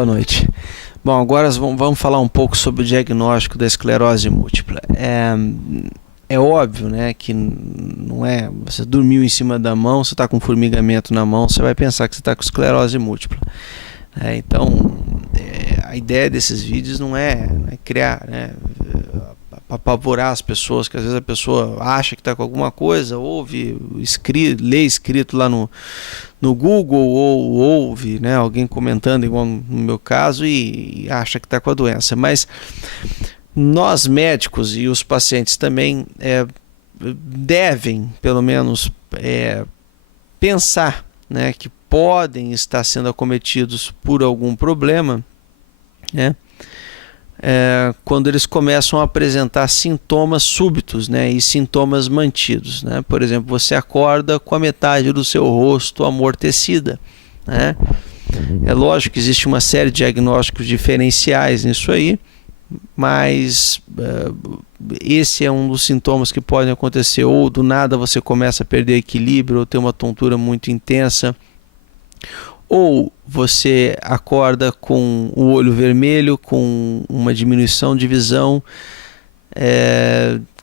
boa noite. Bom, agora vamos falar um pouco sobre o diagnóstico da esclerose múltipla. É óbvio, né, que não é... Você dormiu em cima da mão, você está com formigamento na mão, você vai pensar que você está com esclerose múltipla. Então, a ideia desses vídeos não é criar, né, apavorar as pessoas, que às vezes a pessoa acha que está com alguma coisa, lê escrito lá no Google, ou ouve, né, alguém comentando, igual no meu caso, e acha que está com a doença. Mas nós médicos e os pacientes também devem, pelo menos, pensar, né, que podem estar sendo acometidos por algum problema, né, quando eles começam a apresentar sintomas súbitos, né, e sintomas mantidos, né? Por exemplo, você acorda com a metade do seu rosto amortecida, né? É lógico que existe uma série de diagnósticos diferenciais nisso aí, mas esse é um dos sintomas que podem acontecer, ou do nada você começa a perder equilíbrio, ou ter uma tontura muito intensa, ou você acorda com o olho vermelho, com uma diminuição de visão,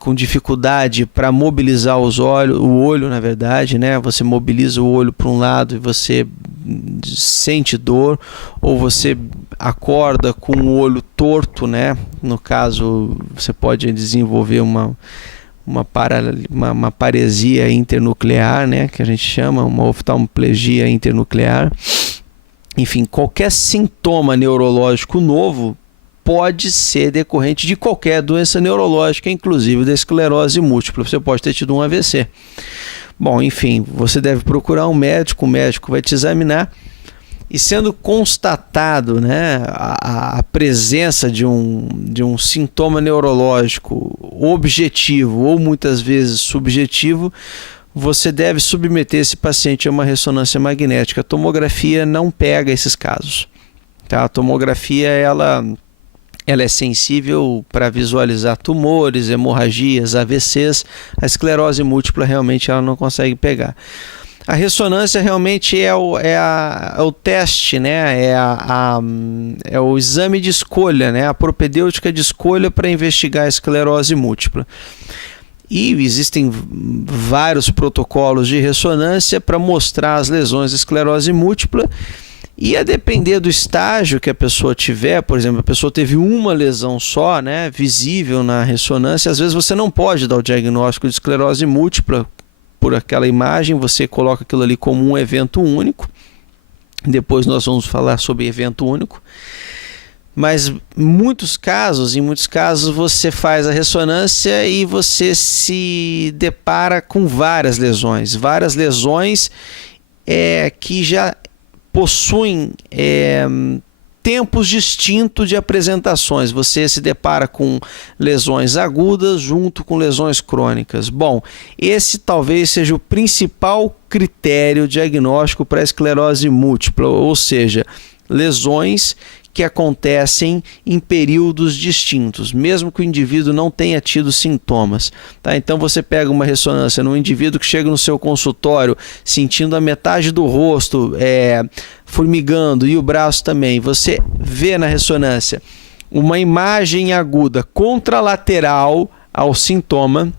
com dificuldade para mobilizar o olho, na verdade, né? Você mobiliza o olho para um lado e você sente dor, ou você acorda com o olho torto, né? No caso, você pode desenvolver uma paresia internuclear, né, que a gente chama, uma oftalmoplegia internuclear. Enfim, qualquer sintoma neurológico novo pode ser decorrente de qualquer doença neurológica, inclusive da esclerose múltipla. Você pode ter tido um AVC. Bom, enfim, você deve procurar um médico, o médico vai te examinar, e sendo constatado, né, a presença de um sintoma neurológico objetivo ou muitas vezes subjetivo, você deve submeter esse paciente a uma ressonância magnética. A tomografia não pega esses casos, tá? A tomografia ela é sensível para visualizar tumores, hemorragias, AVCs. A esclerose múltipla realmente ela não consegue pegar. A ressonância realmente é o teste, né? É o exame de escolha, né? A propedêutica de escolha para investigar a esclerose múltipla. E existem vários protocolos de ressonância para mostrar as lesões de esclerose múltipla. E a depender do estágio que a pessoa tiver, por exemplo, a pessoa teve uma lesão só, né, visível na ressonância, às vezes você não pode dar o diagnóstico de esclerose múltipla por aquela imagem, você coloca aquilo ali como um evento único. Depois nós vamos falar sobre evento único. Mas em muitos casos você faz a ressonância e você se depara com várias lesões que já possuem tempos distintos de apresentações. Você se depara com lesões agudas junto com lesões crônicas. Bom, esse talvez seja o principal critério diagnóstico para a esclerose múltipla, ou seja, lesões que acontecem em períodos distintos, mesmo que o indivíduo não tenha tido sintomas. Tá? Então você pega uma ressonância num indivíduo que chega no seu consultório sentindo a metade do rosto formigando e o braço também. Você vê na ressonância uma imagem aguda contralateral ao sintoma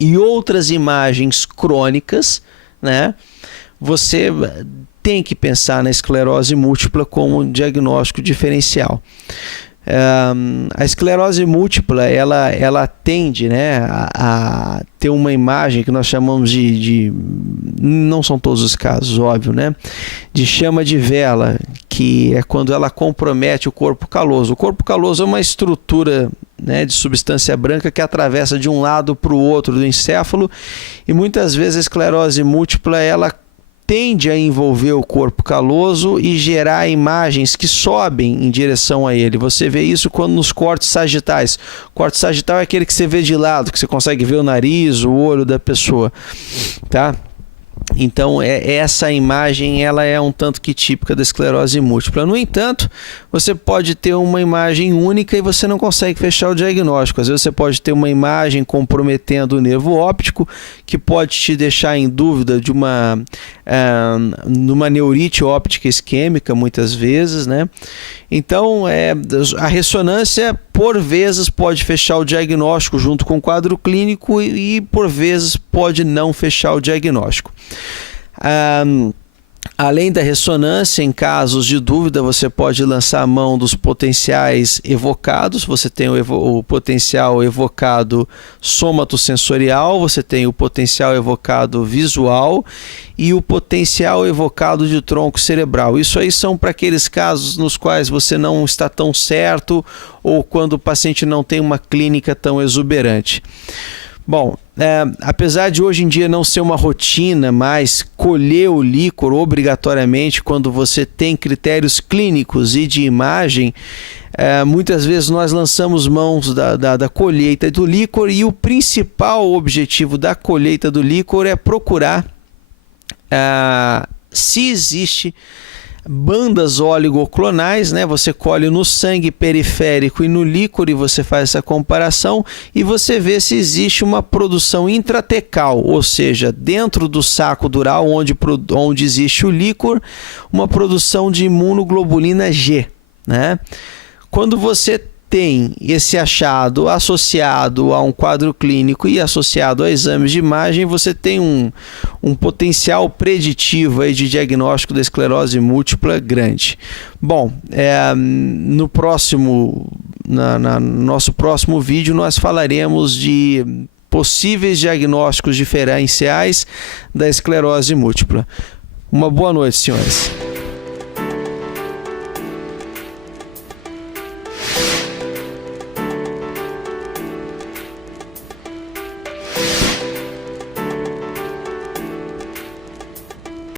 e outras imagens crônicas, né? Você tem que pensar na esclerose múltipla como um diagnóstico diferencial. A esclerose múltipla ela tende, né, a ter uma imagem que nós chamamos não são todos os casos, óbvio, né, de chama de vela, que é quando ela compromete o corpo caloso. O corpo caloso é uma estrutura, né, de substância branca que atravessa de um lado para o outro do encéfalo, e muitas vezes a esclerose múltipla ela tende a envolver o corpo caloso e gerar imagens que sobem em direção a ele. Você vê isso quando nos cortes sagitais. O corte sagital é aquele que você vê de lado, que você consegue ver o nariz, o olho da pessoa, tá? Então essa imagem ela é um tanto que típica da esclerose múltipla. No entanto, você pode ter uma imagem única e você não consegue fechar o diagnóstico. Às vezes você pode ter uma imagem comprometendo o nervo óptico, que pode te deixar em dúvida de numa neurite óptica isquêmica, muitas vezes, né? Então, a ressonância, por vezes, pode fechar o diagnóstico junto com o quadro clínico e por vezes, pode não fechar o diagnóstico. Além da ressonância, em casos de dúvida, você pode lançar a mão dos potenciais evocados. Você tem o potencial evocado somatosensorial, você tem o potencial evocado visual e o potencial evocado de tronco cerebral. Isso aí são para aqueles casos nos quais você não está tão certo ou quando o paciente não tem uma clínica tão exuberante. Bom, apesar de hoje em dia não ser uma rotina mais colher o líquor obrigatoriamente quando você tem critérios clínicos e de imagem, muitas vezes nós lançamos mãos da colheita do líquor e o principal objetivo da colheita do líquor é procurar se existe bandas oligoclonais, né? Você colhe no sangue periférico e no líquor e você faz essa comparação e você vê se existe uma produção intratecal, ou seja, dentro do saco dural onde existe o líquor, uma produção de imunoglobulina G, né? Quando você tem esse achado associado a um quadro clínico e associado a exames de imagem, você tem um potencial preditivo aí de diagnóstico da esclerose múltipla grande. Bom, no nosso próximo vídeo nós falaremos de possíveis diagnósticos diferenciais da esclerose múltipla. Uma boa noite, senhores.